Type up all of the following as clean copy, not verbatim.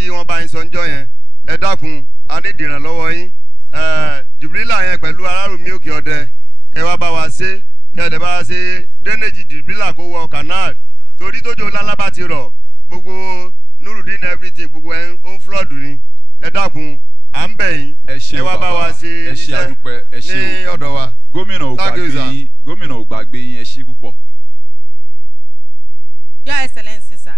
tí wọ́n bá yín sọ ńjọ́ yẹn ẹ dákun a ní ìdìrànlọ́wọ́ yín jùbílà yẹn pẹ̀lú Arárùmí Òkè Ọdẹ kẹ́ wá bá wa ṣe kẹ́ẹ̀dẹ̀ bá wa ṣe drainage jùbílà kó wọ canal torí tójó lálábà ti rọ̀ gbogbo Nurudeen everything gbogbo ẹ̀ ń flood ni ẹ dákun à ń bẹ̀ yín ẹ wá bá wa ṣe iṣẹ́ ní ọ̀dọ̀ wa. gómìnà ò gbàgbé yín ẹ ṣé púpọ̀. Your Excellency, sir.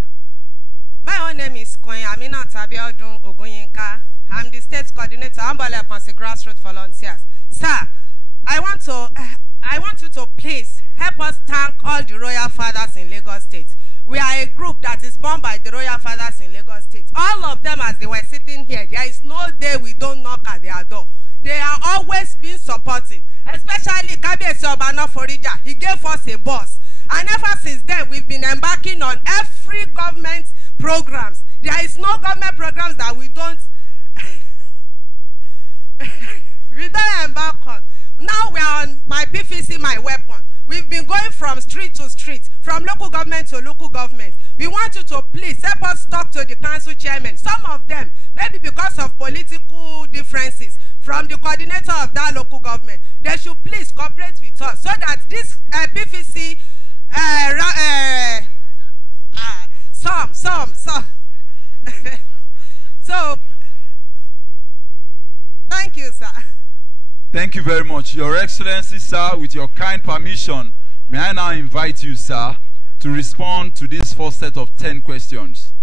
My own name is Queen Aminat Abiodun Ogunyinka. I'm the state coordinator, Ambole Ponce Grassroots Volunteers. Sir, I want you to please help us thank all the royal fathers in Lagos State. We are a group that is born by the royal fathers in Lagos State. All of them, as they were sitting here, there is no day we don't knock at their door. They are always being supportive, especially Kabiyesi Obana Forija. He gave us a bus. And ever since then, we've been embarking on every government programs. There is no government programs that we don't embark on. Now we are on My PVC, My Weapon. We've been going from street to street, from local government to local government. We want you to please help us talk to the council chairman. Some of them, maybe because of political differences, from the coordinator of that local government, they should please cooperate with us so that this PVC so thank you, sir. Thank you very much, Your Excellency, sir. With your kind permission, may I now invite you, sir, to respond to this first set of 10 questions.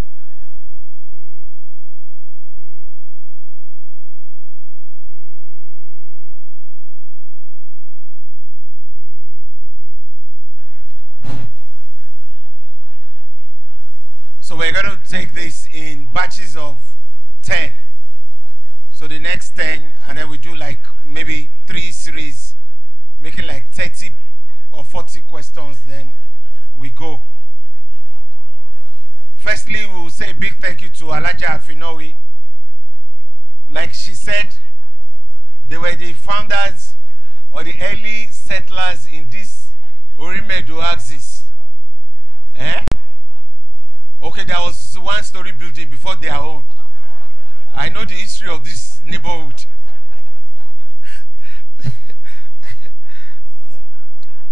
So we're going to take this in batches of 10. So the next 10, and then we do like maybe 3 series, making like 30 or 40 questions, then we go. Firstly, we will say a big thank you to Alaja Afinowi. Like she said, they were the founders or the early settlers in this Orimedo axis. Okay, there was one-story building before their own. I know the history of this neighborhood.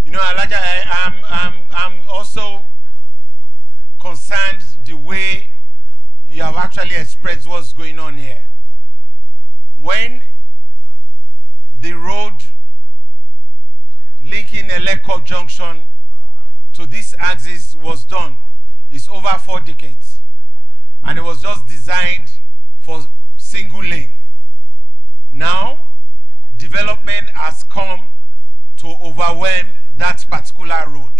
You know, Alaja, I'm also concerned the way you have actually expressed what's going on here. When the road linking Eleko Junction to this axis was done, it's over 4 decades, and it was just designed for single lane. Now, development has come to overwhelm that particular road.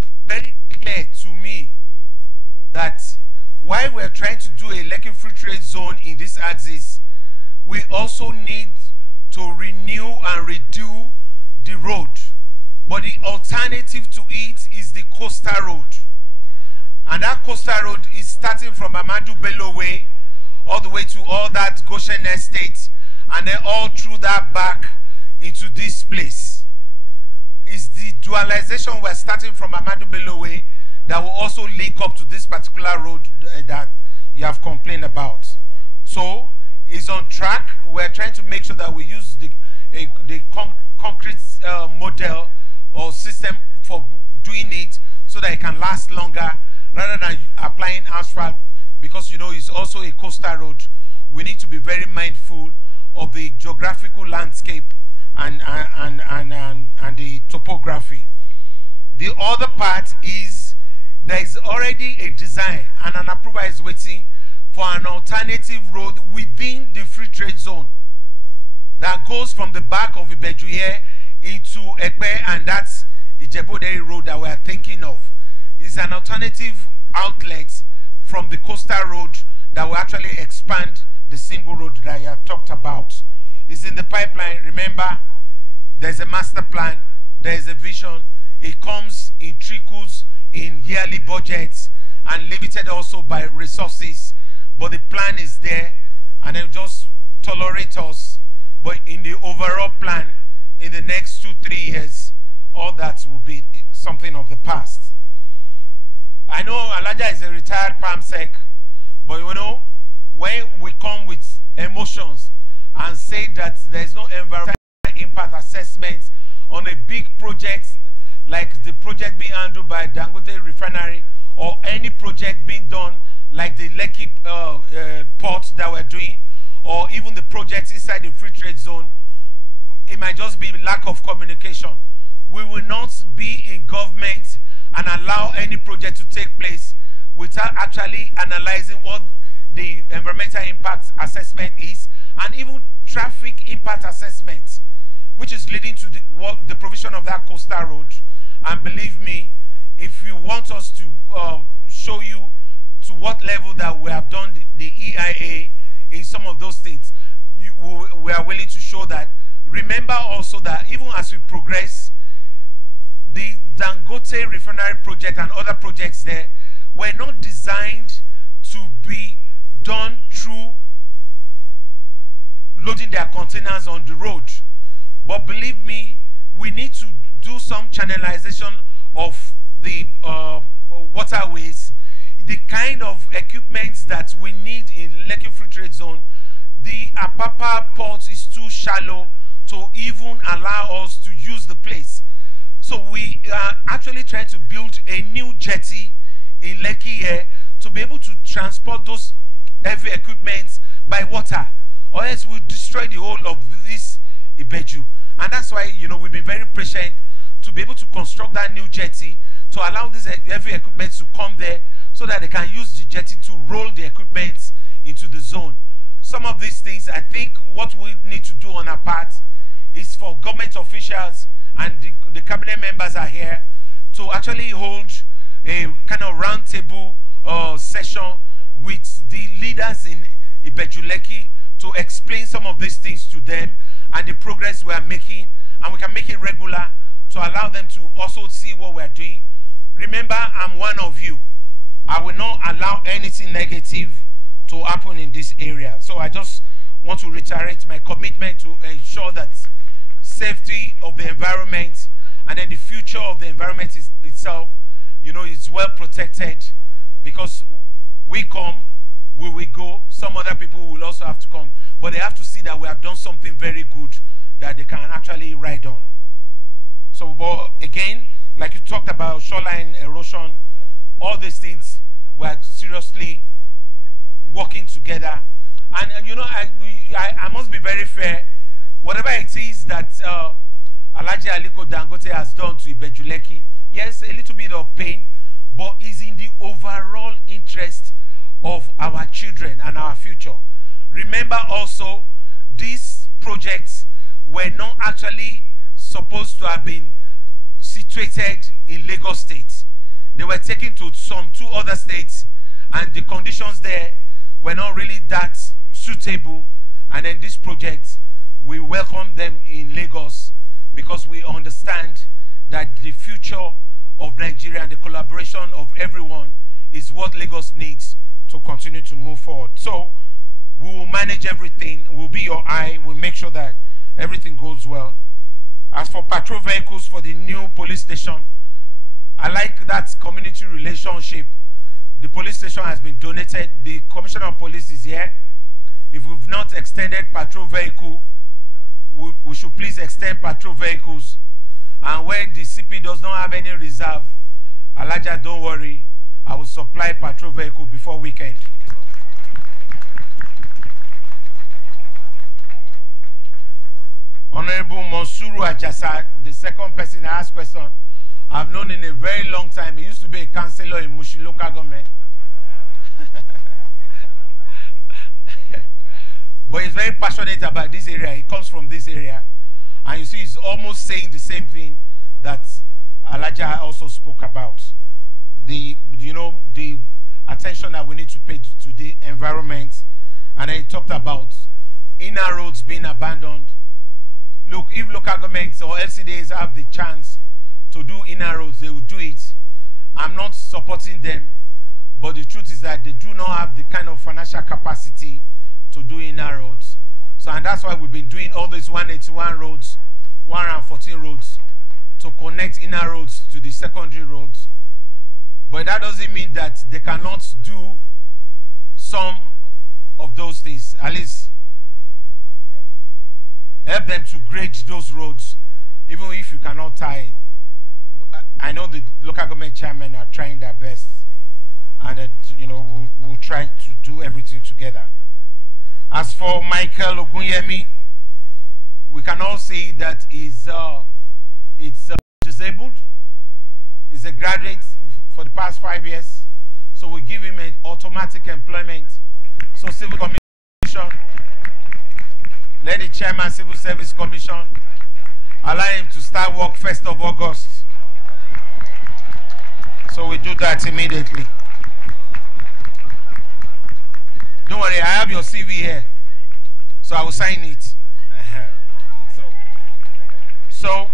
It's very clear to me that while we're trying to do a Lekki Free Trade Zone in this axis, we also need to renew and redo the road. But the alternative to it is the coastal road. And that coastal road is starting from Amadou Bello Way all the way to all that Goshen Estate, and then all through that back into this place. It's the dualization we're starting from Amadou Bello Way that will also link up to this particular road that you have complained about. So it's on track. We're trying to make sure that we use the concrete model or system for doing it so that it can last longer, rather than applying asphalt, because you know it's also a coastal road. We need to be very mindful of the geographical landscape and the topography. The other part is there is already a design and an approval is waiting for an alternative road within the free trade zone that goes from the back of Ibejuye into Ekpe, and that's Ijebode road that we are thinking of. It's an alternative outlet from the coastal road that will actually expand the single road that you have talked about. It's in the pipeline. Remember, there's a master plan, there's a vision. It comes in trickles, in yearly budgets, and limited also by resources. But the plan is there, and they'll just tolerate us. But in the overall plan, in the next 2-3 years, all that will be something of the past. I know Alaja is a retired PAMSEC, but you know, when we come with emotions and say that there is no environmental impact assessment on a big project like the project being handled by Dangote Refinery, or any project being done like the Lekki port that we're doing, or even the projects inside the free trade zone, it might just be lack of communication. We will not be in government and allow any project to take place without actually analyzing what the environmental impact assessment is, and even traffic impact assessment, which is leading to the provision of that coastal road. And believe me, if you want us to show you to what level that we have done the EIA in some of those things, we are willing to show that. Remember also that even as we progress, the Dangote Refinery project and other projects there were not designed to be done through loading their containers on the road. But believe me, we need to do some channelization of the waterways, the kind of equipment that we need in Lekki Free Trade Zone. The Apapa port is too shallow to even allow us to use the place. So we are actually trying to build a new jetty in Lekki here to be able to transport those heavy equipment by water, or else we'll destroy the whole of this Ibeju. And that's why, you know, we've been very patient to be able to construct that new jetty to allow this heavy equipment to come there so that they can use the jetty to roll the equipment into the zone. Some of these things, I think what we need to do on our part is for government officials, and the cabinet members are here, to actually hold a kind of round table session with the leaders in Ibeju Lekki to explain some of these things to them and the progress we are making, and we can make it regular to allow them to also see what we are doing. Remember, I'm one of you. I will not allow anything negative to happen in this area. So I just want to reiterate my commitment to ensure that safety of the environment and then the future of the environment itself, you know, is well protected, because we come, we will go, some other people will also have to come, but they have to see that we have done something very good that they can actually ride on. So, but again, like you talked about shoreline erosion, all these things, we are seriously working together. And you know, I must be very fair. Whatever it is that Alhaji Aliko Dangote has done to Ibeju Lekki, yes, a little bit of pain, but is in the overall interest of our children and our future. Remember also, these projects were not actually supposed to have been situated in Lagos State. They were taken to some 2 other states, and the conditions there were not really that suitable. And then this project, we welcome them in Lagos because we understand that the future of Nigeria and the collaboration of everyone is what Lagos needs to continue to move forward. So we will manage everything. We'll be your eye. We'll make sure that everything goes well. As for patrol vehicles for the new police station, I like that community relationship. The police station has been donated. The Commissioner of Police is here. If we've not extended patrol vehicle, we should please extend patrol vehicles. And where the CP does not have any reserve, Alaja, don't worry, I will supply patrol vehicle before weekend. Honorable Monsuru Ajasa, the second person I asked question, I've known in a very long time. He used to be a councillor in Mushi local government. But he's very passionate about this area. He comes from this area. And you see, he's almost saying the same thing that Alaja also spoke about. The attention that we need to pay to the environment. And then he talked about inner roads being abandoned. Look, if local governments or LCDs have the chance to do inner roads, they will do it. I'm not supporting them, but the truth is that they do not have the kind of financial capacity to do inner roads. So, and that's why we've been doing all these 181 roads, 114 roads, to connect inner roads to the secondary roads. But that doesn't mean that they cannot do some of those things. At least help them to grade those roads, even if you cannot tie it. I know the local government chairmen are trying their best, and you know, we'll try to do everything together. As for Michael Ogunyemi, we can all see that he's disabled. He's a graduate for the past 5 years, so we give him an automatic employment. So Civil Commission, let the Chairman Civil Service Commission allow him to start work 1st of August. So we do that immediately. Don't worry, I have your CV here, so I will sign it. So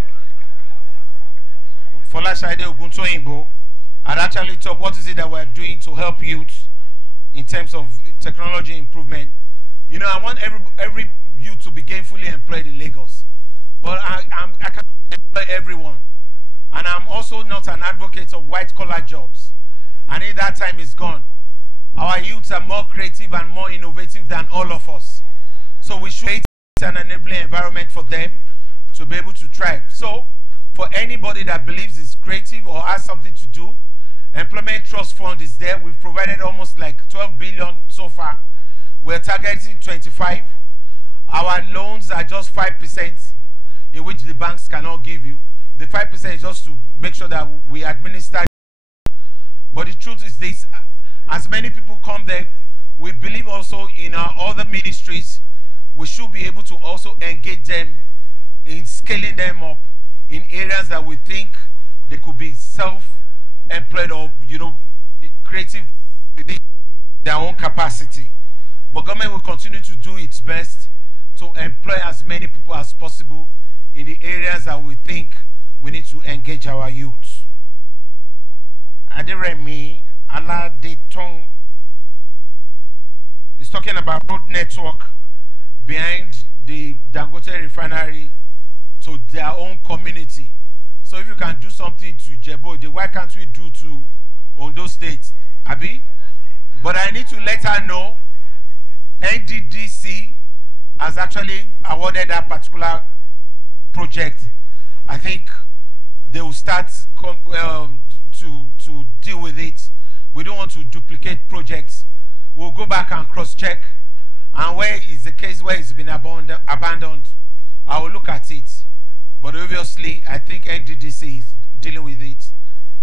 for last Friday, Oguntoyinbo, I'd actually talk what is it that we're doing to help youth in terms of technology improvement. You know, I want every youth to be gainfully employed in Lagos, but I cannot employ everyone, and I'm also not an advocate of white-collar jobs. And if that time is gone, our youths are more creative and more innovative than all of us. So we should create an enabling environment for them to be able to thrive. So for anybody that believes is creative or has something to do, Employment Trust Fund is there. We've provided almost like 12 billion so far. We're targeting 25. Our loans are just 5%, in which the banks cannot give you. The 5% is just to make sure that we administer. But the truth is this, as many people come there, we believe also in our other ministries, we should be able to also engage them in scaling them up in areas that we think they could be self-employed or, you know, creative within their own capacity. But government will continue to do its best to employ as many people as possible in the areas that we think we need to engage our youth. Adiremi Aladetong is talking about road network behind the Dangote refinery to their own community. So if you can do something to Jebode, why can't we do to Ondo State? Abi? But I need to let her know NDDC has actually awarded that particular project. I think they will start to deal with it. We don't want to duplicate projects. We'll go back and cross-check. And where is the case where it's been abandoned, I will look at it. But obviously, I think NDDC is dealing with it.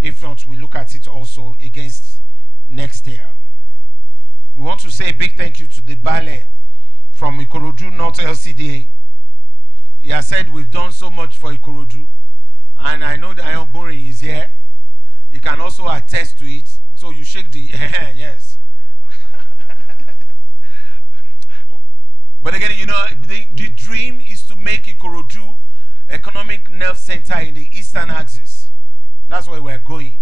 If not, we look at it also against next year. We want to say a big thank you to the Bale from Ikorodu North LCDA. He has said we've done so much for Ikorodu. And I know that Ayonbori is here. He can also attest to it. So you shake the yes. But again, you know, the dream is to make Ikorodu economic nerve center in the eastern axis. That's where we're going.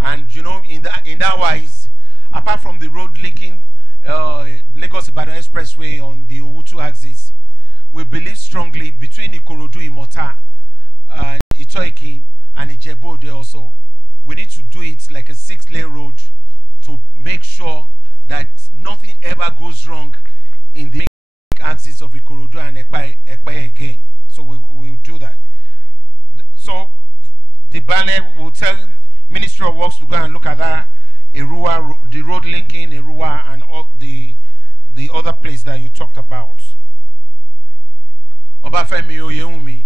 And you know, in that wise, apart from the road linking Lagos-Ibadan Expressway on the Owutu axis, we believe strongly between Ikorodu, Imota, Itoiki, and Ijebode also, we need to do it like a 6-lane road to make sure that nothing ever goes wrong in the axis of Ikorodu and Ekpe again. So we will do that. So the Bale will tell Ministry of Works to go and look at that Erua, the road linking Erua and all the other place that you talked about. Obafemi Oyewumi,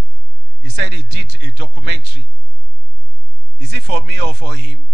he said he did a documentary. Is it for me or for him?